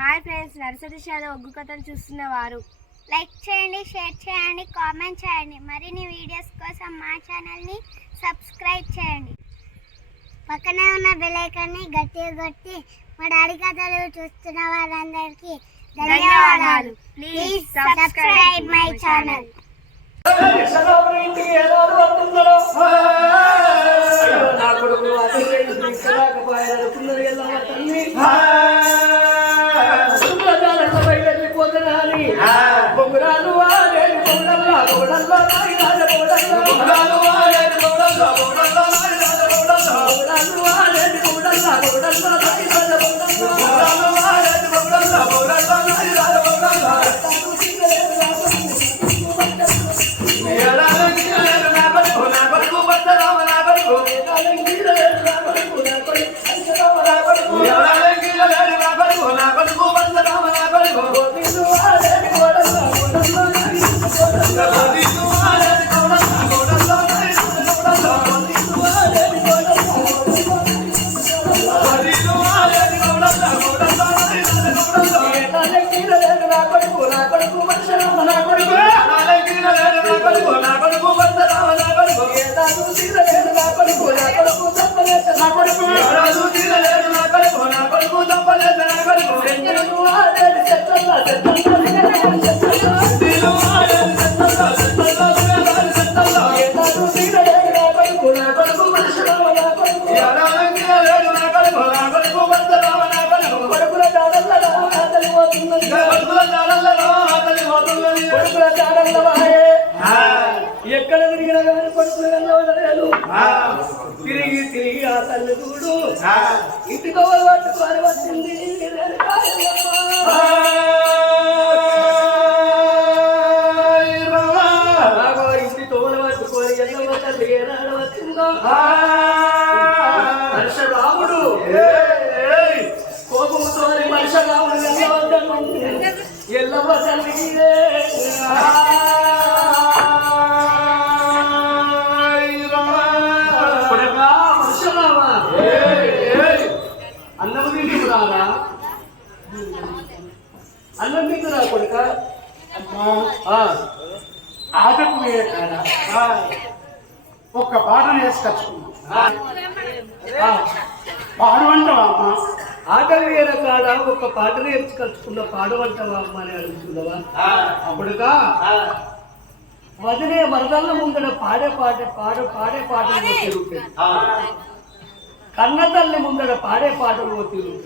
Hi friends, nursery shallow ఒగ్గు కథలు చూస్తున్నవారు like చేయండి, share చేయండి, కామెంట్ చేయండి. మరిన్ని వీడియోస్ కోసం మా ఛానల్ని సబ్స్క్రైబ్ చేయండి. పక్కనే ఉన్న బెల్ ఐకాన్ని గట్టిగా కొట్టి మా డాడీ కథలు చూస్తున్న వారందరికీ ధన్యవాదాలు. Please subscribe my channel. ఎక్కడ తిరిగినా కానీ పడుకునేలు తిరిగి తిరిగి ఆ తల్లి చూడు ఇంటికి పట్టుకొని వచ్చింది. ఇంటి తోలు పట్టుకొని ఎల్లవ తల్లి ఏనాడు వచ్చిందో పరశురాముడు కోపంతో పరశురాముడు ఎల్లవ తల్లి అన్నం తింటున్నా కొడుక ఆటకు ఒక్క పాటను వేసుకొచ్చుకున్నా పాడమంటావా అమ్మ? ఆట వేరే కాడ ఒక పాట నేర్చుకొచ్చుకున్న పాడమంటావా అమ్మ అని అడుగుతున్నావా? కొడుక వదిలే వరదల్ల ముందర పాడే పాటలు తిరుగుతాయి. కన్న తల్లి ముందర పాడే పాటలు తిరుగు.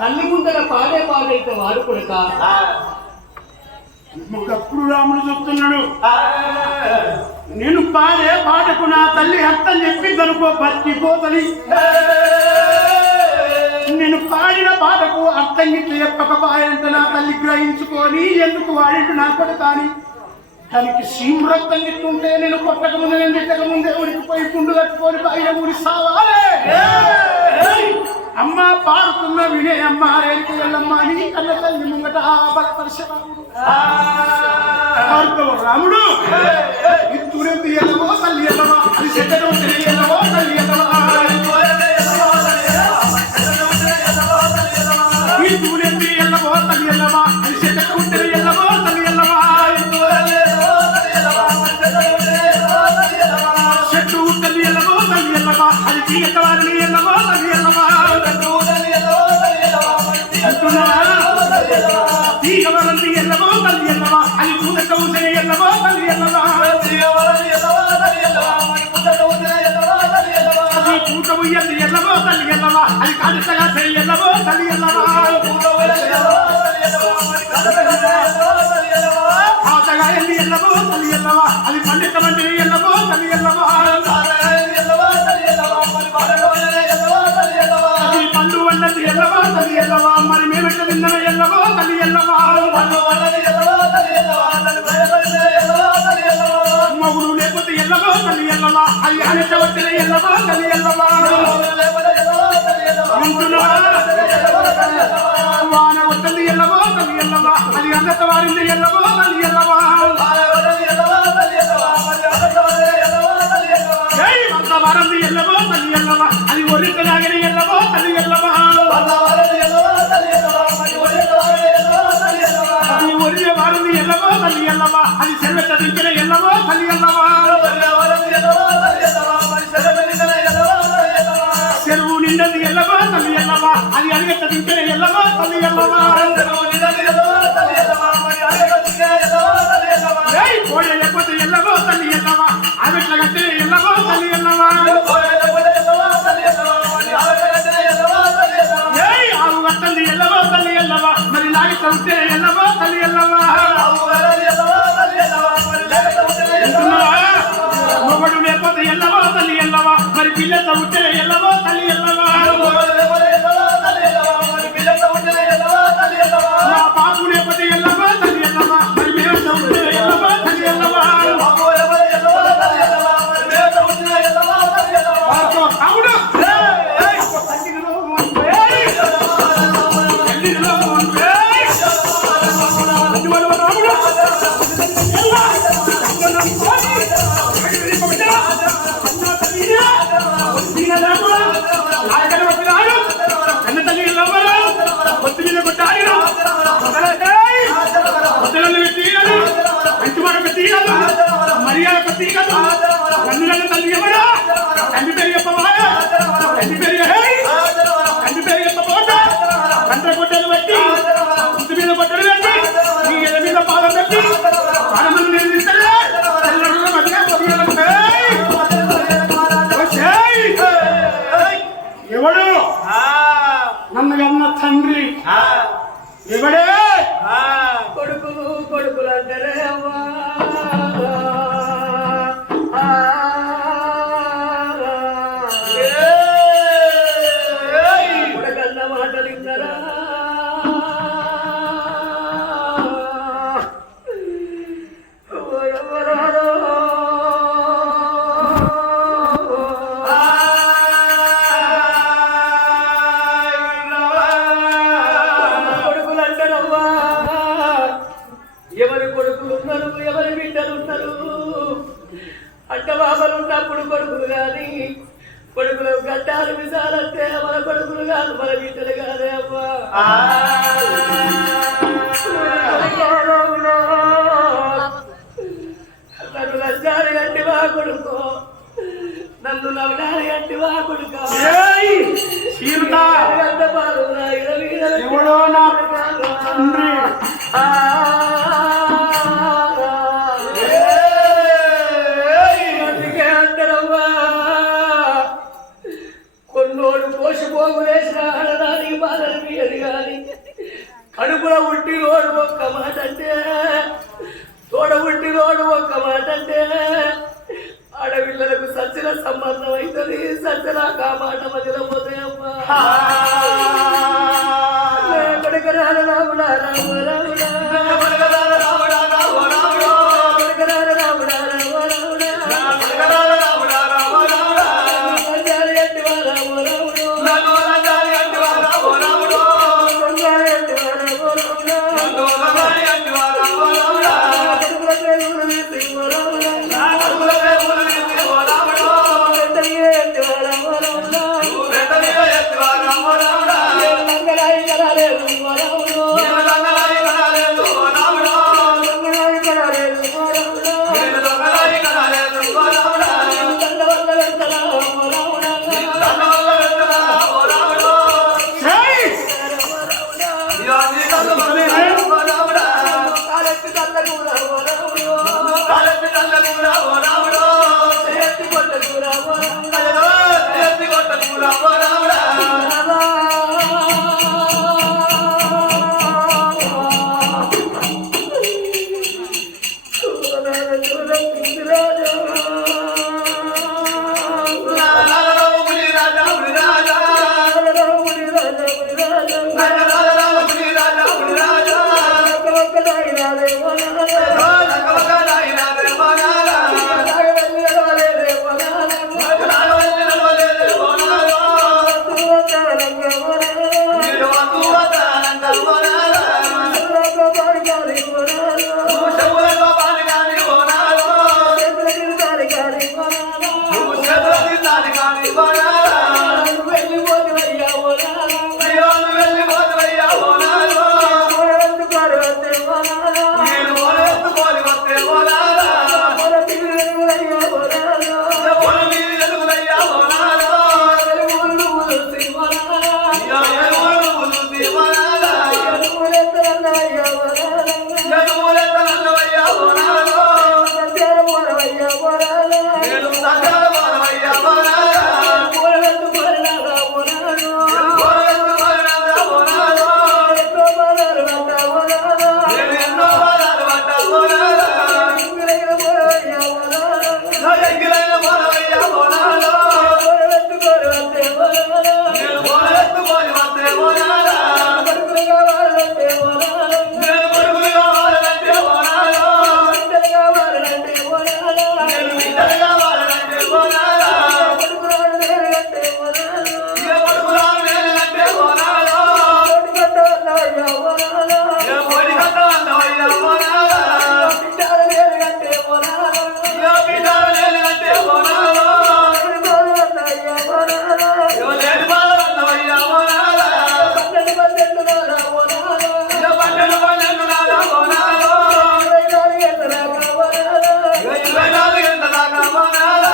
తల్లి ముందర పాడే పాట అయితే వాడు కొడుక ఒకప్పుడు రాముడు చెప్తున్నాడు, నేను పాడే పాటకు నా తల్లి అర్థం చెప్పి కనుకో బతికిపోతని. నేను పాడిన పాటకు అర్థం ఇట్లా చెప్పకపోయాయంటే నా తల్లి గ్రహించుకొని ఎందుకు వాడింటు నా కొడుకాని దానికి సీమ్ రక్తం ఇట్టుంటే నేను కొట్టక ముందే నేను తిట్టక ముందే ఉడికిపోయి కుండు కట్టుకొని పైన ఊడి సావాలే. అమ్మ పాడుతున్న వినే అమ్మ రేపు వెళ్ళమ్మ నీ కన్న తల్లి ముంగట రాముడు ఇత్తురెందు ఎల్లవో తల్లి ఎల్లవా అది సెట్టడం ఎల్లవో తల్లి ఎల్లవా ఇత్తురెందు ఎల్లవో తల్లి ఎల్లవా అది సెట్టడం ఎల్లవో తల్లి ఎల్లవా చెట్టు తల్లి ఎల్లవో తల్లి ఎల్లవా అది తీయకవారిని ఎల్లవో తల్లి ఎల్లవా తీగవరంది ఎల్లవో తల్లి ఎల్లవా అది పూదక ఊసే ఎల్లవో తల్లి ఎల్లవా అది పూత ఉయ్యంది ఎల్లవో తల్లి ఎల్లవా అది కాడిసగా ఎల్లవో తల్లి ఎల్లవా ఆతగా ఎల్లి ఎల్లవో తల్లి ఎల్లవా అది పండిత వంటి ఎల్లవో తల్లి ఎల్లవా అది పండు వండది ఎల్లవో తల్లి ఎల్లవా మరి మేమెట్ల తిన్నవ ఎల్లవో తల్లి ఎల్లవా మగుడు లేకపోతే ఎల్లవో తల్లి ఎల్లవా అది అనేట వచ్చిన ఎల్లవో తల్లి ఎల్లవా వాన వస్తుంది ఎల్లవో తల్లి ఎల్లవా అది అన్నత వారింది ఎల్లవో తల్లి ఎల్లవా వారంది ఎల్లవో తల్లి ఎల్లవా అది ఒరిక లాగిన ఎల్లవో తల్లి ఎల్లవా తల్లి ఎల్లవా కోయ లేకపోతే ఎల్లవో తల్లి ఎల్లవా ఆమెట్ల కట్టే ఎల్లవో తల్లి ఎల్లవా ఆవు కట్టండి ఎల్లవో తల్లి ఎల్లవా మరి లాగి చదివితే ఎల్లవో తల్లి ఎల్లవా మొగడు లేకపోతే ఎల్లవో తల్లి ఎల్లవా మరి పిల్ల చదివితే ఎల్లవో తల్లి ఎల్లవా నా పాపు లేకపోతే ఎల్లవో తల్లి ఎల్లవా మరి మేము చదివితే ఎల్లవో తల్లి ఎల్లవా అవును మర్యాద తీగదు కన్నులను తల్లి ఎవరా తండ్రి పేరు చెప్పవాడా తండ్రి పేరు తండ్రి పేరు చెప్పబోట కంట్ర గుడ్డలు పెట్టి ఇంటి మీద గుడ్డలు పెట్టి నీ ఎద మీద పాదం పెట్టి పాదములు నిర్మిస్తాడు ఎవడు నన్ను అన్న తండ్రి ఎవడే కొడుకులు కొడుకులు అంటారే అమ్మా కొడుకన్న మాటలు విన్నారా ఎవరి కొడుకులు ఉన్నారు ఎవరి బిడ్డలు ఉన్నారు అట్ట బాబలు ఉన్నప్పుడు కొడుకులు కానీ కొడుకులు గడ్డాలు విసాలంటే మన కొడుకులు కాదు మన బిడ్డలు కాదే అమ్మా నన్ను లజ్జాలి గట్టి వా కొడుకో నన్ను నవ్వాలి గట్టి వా కొడుక ఎవడో నా తండ్రి కొన్నోడు పోషపోగు వేసిన ఆడడానికి బాధలు మీయదు కానీ కడుపులో ఉట్టి రోడ్డు ఒక్క మాట అంటే తోడ ఉట్టి రోడ్డు ఒక్క మాట అంటే ఆడపిల్లలకు సచ్చిన సంబంధం అవుతుంది సచ్చిన ఆ మాట మధ్యలో పోతాయమ్మా కొడుకు రాను రాముడా రాము రాముడా కొడుకు రాను రాముడా రాము రాముడా సంజాలి ఎట్టి వా రాము రాముడు సంజాలి ఎట్టి వా రాము రాముడా కొడుకుల ప్రేమను తీసి పూలెత్తనన్నవయ్యా వరాలా సత్యాల పోరవయ్యా వరాలా పూలెత్తు పోరినాగా వరాలు ఎన్నో బాధలు పడ్డా వరాలా ఇంగిలైన పోరవయ్యా వరాలా పూలెత్తు పోరి వస్తే వరాలా పడుకులుగా వారంటే వరాలా బిడ్డలుగా వారంటే వరాలా పడుకురాడు నేనంటే వరాలా కోటి కట్టవన్నవయ్యా వరాలా బిడ్డలు నేనంటే వరాలా వన్నవయ్యా వరాలా పన్నెండు పన్నెండు నారా వరాలా 24 గంటల దాకా వరాలా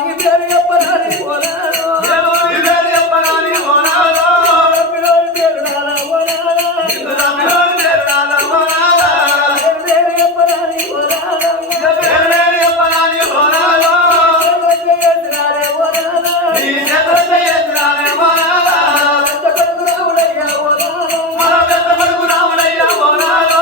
ఈ పేరు చెప్పరాని వరాలా పిల్లలు పేరు నారా వరాలా పేరు చెప్పరాని వరాలా పెద్ద కొడుకు రాముడయ్యా వరాలా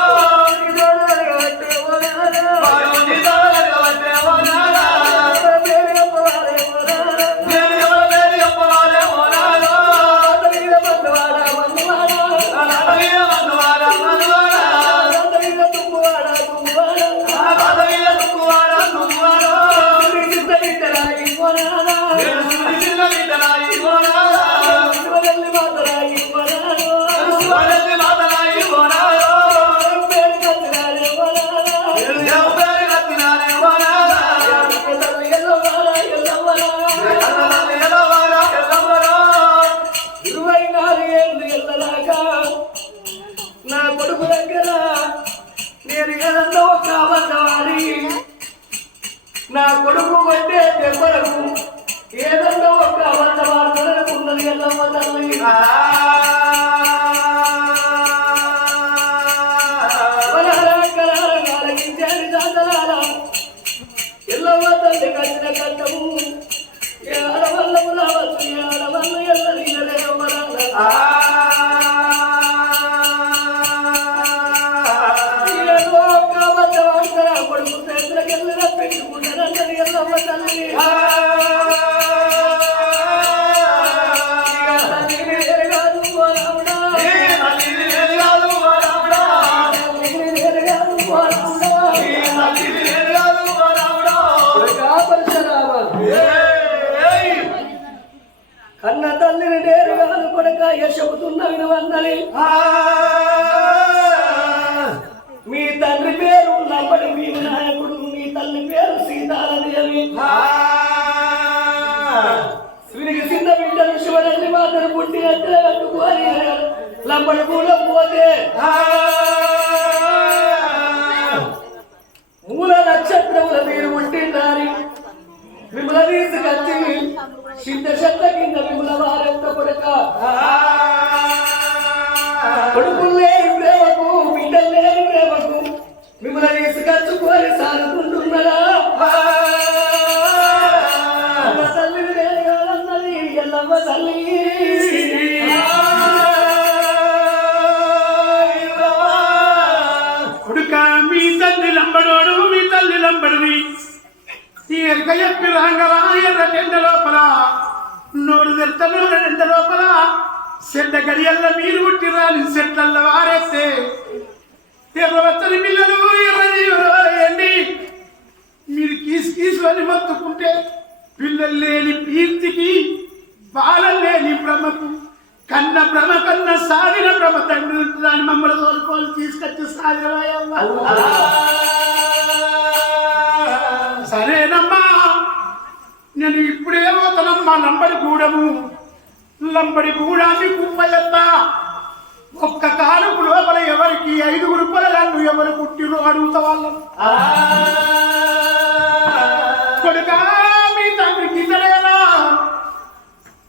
నా కొడుకు దగ్గర నేను ఏదన్నా ఒక అబద్ధవాడి నా కొడుకు అంటే దెబ్బలకు ఏదన్నా ఒక అబద్ధవాడుకున్నది ఎల్లమ్మ తల్లి ఆలకించాను దాతలాల ఎల్లమ్మ తల్లి కట్టిన కట్టము ఆడవల్లము రావచ్చు ఆడవల్ల ఎల్లదిగలే కొడుకు చేతులకెళ్ళిన పెట్టుకుంటానన్నది ఎల్లమ్మ తల్లి కన్న తల్లిని నేరుగాను కొడక చెబుతున్న వినవన్నది మీ తండ్రి పేరు నంబడి మీ వినాయకుడు మీ తల్లి పేరు సీతారాదేవి వీరికి చిన్న బిడ్డలు శివరాత్రి మాత్రం పుట్టినట్లే కట్టుకోని లంబడి కూడా పోతే మూల నక్షత్రముల మీరు పుట్టినారు విమల తీసుకొచ్చి సిద్ధ శబ్ద కింద విమల వారెంత కొడుక కొడుకులు లేని ప్రేమకు బిడ్డలు లేని ప్రేమకు విమల తీసుకొచ్చుకొని సాగుకుంటున్నారా తల్లి లేదన్నది ఎల్లమ్మ తల్లి కొడుక మీ తల్లి లంబడోడు మీ తల్లి లంబడివి ఎప్పి రాంగలా ఎర్ర లోపల నోరు తెరతలో ఎండ లోపల చెడ్డ గడియల్ల మీరు పుట్టిరాని చెట్లల్ల వారేస్తే ఎర్రవచ్చని పిల్లలు ఎర్రజీవండి మీరు కీసుకొని మొత్తుకుంటే పిల్లలు లేని కీర్తికి బాలలు లేని భ్రమకు కన్న భ్రమ కన్న సాగిన భ్రమ తండ్రి దాన్ని మమ్మల్ని తోలుకొని తీసుకొచ్చి సాగిన సరేనమ్మా నేను ఇప్పుడే పోతానమ్మా లంబడి గూడాన్ని కుప్పయ్యత్తా ఒక్క కాలుకు లోపల ఎవరికి 5 రూపాయలు ఎవరు పుట్టిరో అడుగుతా వాళ్ళం కొడుకా మీ తండ్రికి ఇతడేనా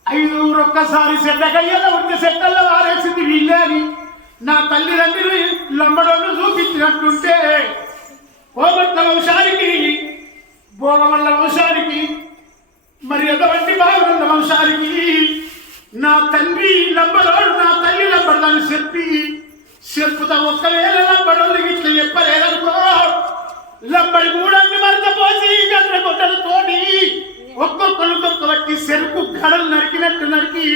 5 ఒక్కసారి చెడ్డగయ్యలో ఉంటే చెట్టల్లో వారేసింది వీళ్ళే అని నా తల్లిదండ్రులు లంబడోళ్ళు చూపించినట్టుంటే కోమట్ల వంశానికి భోగవల్ల వంశానికి మరి ఎటువంటి బాగున్న వంశానికి నా తండ్రి లంబడోడు నా తల్లి లంబడని చెప్పుతా ఒక్కవేళ లంబడోళ్ళకి ఇట్లా చెప్పలేదనుకో లంబడి గూడన్ని మరకపోసి గంట కొట్టలతోటి ఒక్కొక్కరు దొరకబట్టి చెరుకు గడలు నరికినట్టు నరికి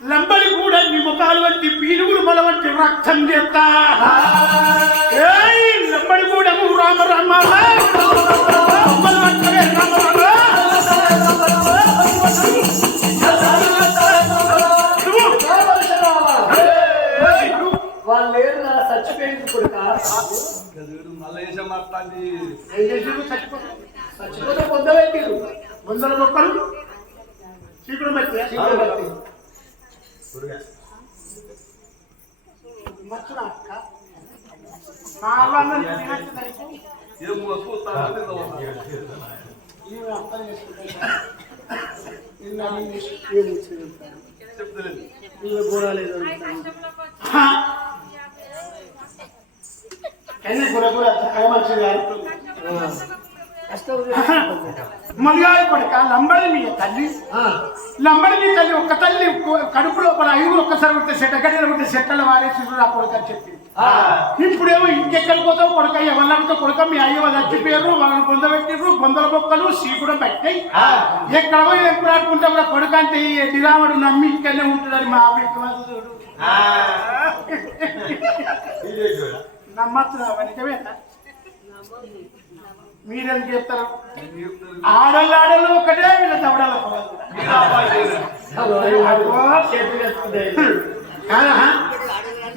లంబడి గూడన్ని ముఖాలు వంటి పీలుగురు మొల వంటి రక్తం చేస్తా లంబడి గూడము రామ రామ వాళ్ళు లేరు నా చచ్చిపోయింది కొడుక చచ్చిపోతే పొద్దు పెట్టిరు వందల మొక్కలు చీకుడు బట్టి మలయాళ కొడుక లంబడి మీ తల్లి లంబడి మీ తల్లి ఒక్క తల్లి కడుపు లోపల ఐదుగురు ఒక్కసారి ఉంటే సెట్టగడ్డలు ఉంటే సెట్టలు వారేసి ఆ కొడుక అని చెప్పింది ఇప్పుడేమో ఇంకెక్కడికి పోతావు కొడుక ఎవరితో కొడుక మీ అయ్యవ చచ్చిపోయారు వాళ్ళని పొందబెట్టిర్రు బొందల బొక్కలు సీకుడం పెట్టాయి ఎక్కడ పోయి ఎప్పుడు ఆడుకుంటా కూడా కొడుక అంటే ఈ ఎడ్డిరాముడు నమ్మి ఇక్కడనే ఉంటుందని మా అభిప్రాయం నమ్మచ్చు నిజమేనా మీరేం చెప్తారు ఆడలు ఒకటే వీళ్ళ దవడాల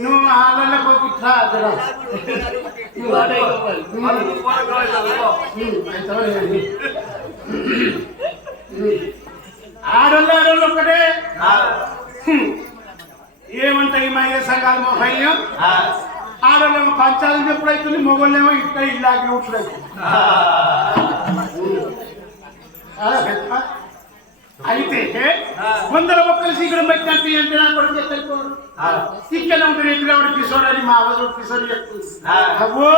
నువ్వు ఆడలకు ఆడలు ఒకటే ఏమంటాయి మహిళా సంఘాల మోహయ్యం ఆడలేమో పంచాయతీ ఎప్పుడైతుంది మొగోళ్ళేమో ఇక్కడ ఇలాగే ఉంటున్నాయి అయితే వందల మొక్కలు శీఘ్రం పెట్టినట్టు అంటే నా కొడుకు ఎక్కడిపోడు ఇక్కడ ఉంటుంది ఎక్కడ కిషోర్ అని మా అవసరం కిషోర్ చెప్తుంది అబ్బో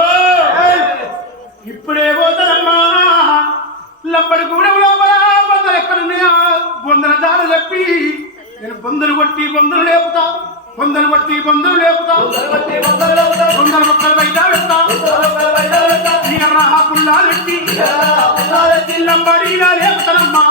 ఇప్పుడే పోతారమ్మా లంబడి కూడా లోపల బొందలు ఎక్కడున్నాయా బొందల దార చెప్పి నేను బొందలు కొట్టి బొందలు లేపుతా బొందలు కొట్టి బొందలు లేపుతా బొందల మొక్కలు బయట పెడతా పుల్లాలు పెట్టి లంబడిలా లేపుతారమ్మా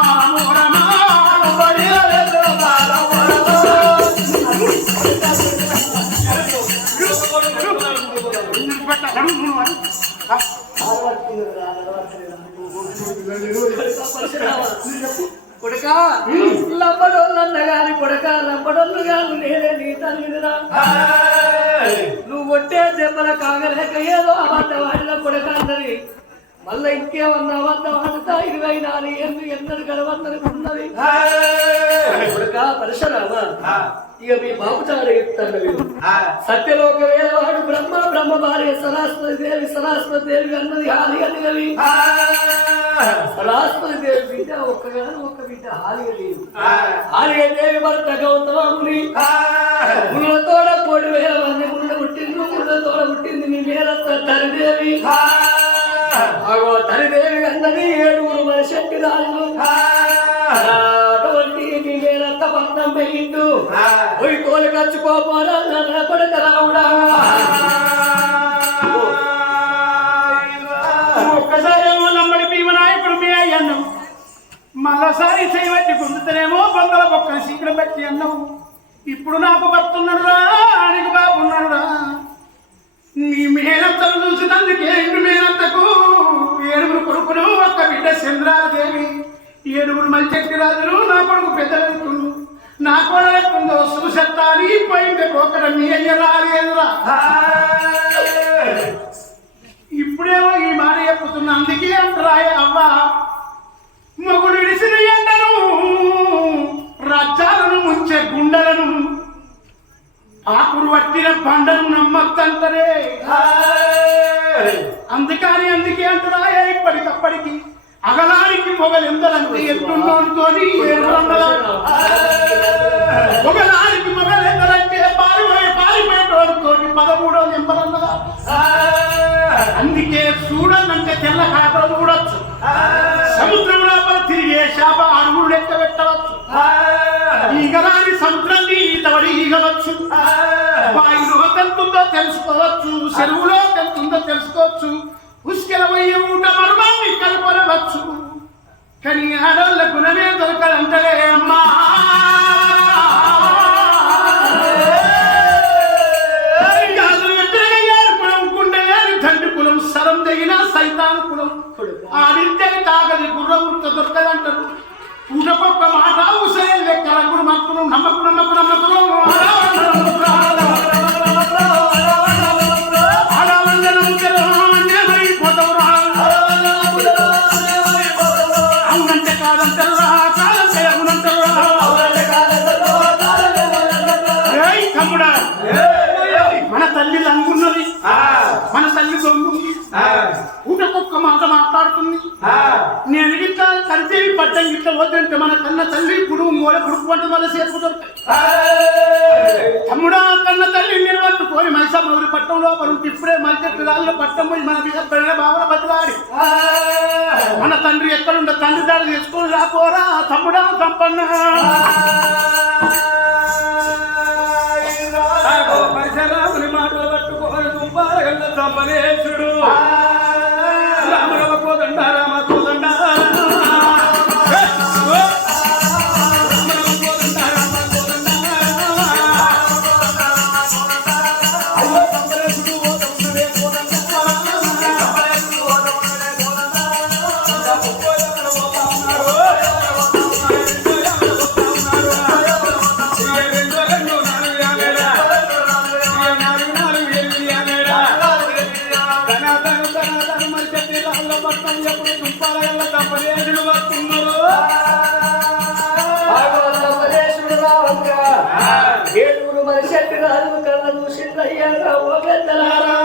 కొడుక లంబడోళ్ళు అన్నగాని కొడుక లంబడోళ్ళు గాను నేనే నీ తల్లిరా నువ్వు కొట్టే దెబ్బల కాగలేక ఏదో అబద్ధం ఆడిన కొడుక అన్నది మళ్ళా ఇంకేమన్నా అబద్ధం ఆడుతా 24 ఏళ్ళు ఎన్నడు గడవన్నది కొడుక పరశురామా ఇక మీ బాబుచారు చెప్తాను మీరు సత్యలోక వేదవాడు బ్రహ్మ భార్య సరస్వతి దేవి అన్నది హాలి అన్నది సరస్వతి దేవి బిడ్డ ఒక్క బిడ్డ హాలిగా దేవి భర్త గౌతముని ముళ్ళతోడ 3,000 మంది ముళ్ళ పుట్టింది ముళ్ళతోడ పుట్టింది నీ మేరత్త తరిదేవి తరిదేవి అన్నది 7 మన శక్తి రాజు అటువంటి నీ మేరత్త బంధం పెయిండు పోయి తోలు కచ్చుకోపోరా నా కొడుక రావుడా ఒక్కసారేమో నంబడి భీమనాయకుడు మీ అయ్యన్నం మళ్ళసారి చేయబట్టి గుందుతనేమో బొందల బొక్కలు శీఘ్రం పెట్టి అన్నం ఇప్పుడు నాకు భర్తున్నాడు రా ఆయనకు బాబున్నాడు రా నీ మేనత్తను చూసినందుకే ఇంటి మేనత్తకు 7 కొడుకులు ఒక్క బిడ్డ చంద్రాదేవి 7 మంచెట్టి రాజులు నా కొడుకు పెద్దలు నా కొడుకుందో చూసెత్తాలి పోయింది పోకడం మీ అయ్య రాలేదురా ఇప్పుడేమో ఈ మాట చెప్పుతున్నా అందుకే అంటారాయ అవ్వ మొగుడు విడిసిన ఎండను రాజ్యాలను ముంచే గుండెలను ఆకురు పట్టిన బండను నమ్మద్దంటరే అందుకే అంటారాయ ఇప్పటికప్పటికి అగలానికి మొగలు ఎందరంటే ఎట్లుండోని ఒకదానికి మొగలు ఎందరంటే పారిపోయేటోడుతో అందుకే చూడాలంటే తెల్ల కాకలు చూడొచ్చు, సముద్రం లోపల తిరిగే చేప అడుగులు లెక్క పెట్టవచ్చు, ఈగరాని సముద్రాన్ని ఈతబడి ఈగవచ్చు, బాయిలో తెంతుందో తెలుసుకోవచ్చు, చెరువులో తెంతుందో తెలుసుకోవచ్చు, ఉసుకెల పోయే ఊట మర్మాన్ని కలపనవచ్చు. కానీ ఆడోళ్ళ గుణమే దొరకదంటలే అమ్మా. తండ్రి కులం సరం తెగిన సైతాన్ కులం ఆడింతని తాగది గుర్రముంత దొరకదంటారు. పూటకొక్క మాట ఉసే లెక్క రంగులు మక్కును నమ్మకు నమ్మకు నమ్మకులు అవునంటే కాదంటారా, కాదంటే అవునంటారా. తమ్ముడా, మన తల్లి లంగున్నది, మన తల్లి దొంగు ఊటకొక్క మాట మాట్లాడుతుంది. నేను గిట్లా కలిసి పట్టం గిట్ల వద్దంటే మన కన్న తల్లి ఇప్పుడు మూల పుడుకు వంట వల్ల చేరుకు దొరుకుతాయి. తమ్ముడా, కన్న తల్లి నిలబట్టుకొని మైసమ్మ ఊరి పట్టం లోపల ఇప్పుడే మల్చెట్టు రాళ్ళు పట్టం పోయి మన మీద పెళ్ళ బావల బతిలాడి మన తండ్రి ఎక్కడుండ తండ్రి దాడి చేసుకొని రాపోరా తమ్ముడా సంపన్న. పరిసరాముని మాటలు పట్టుకోని దుంపారగల్ల సంపనేశుడు రామరమ కోదండ రామ కోదండ ఏడుగురు మరి చెట్టు రాజు కళ్ళ చూసిందయ్యాక ఓ పెద్దలారా.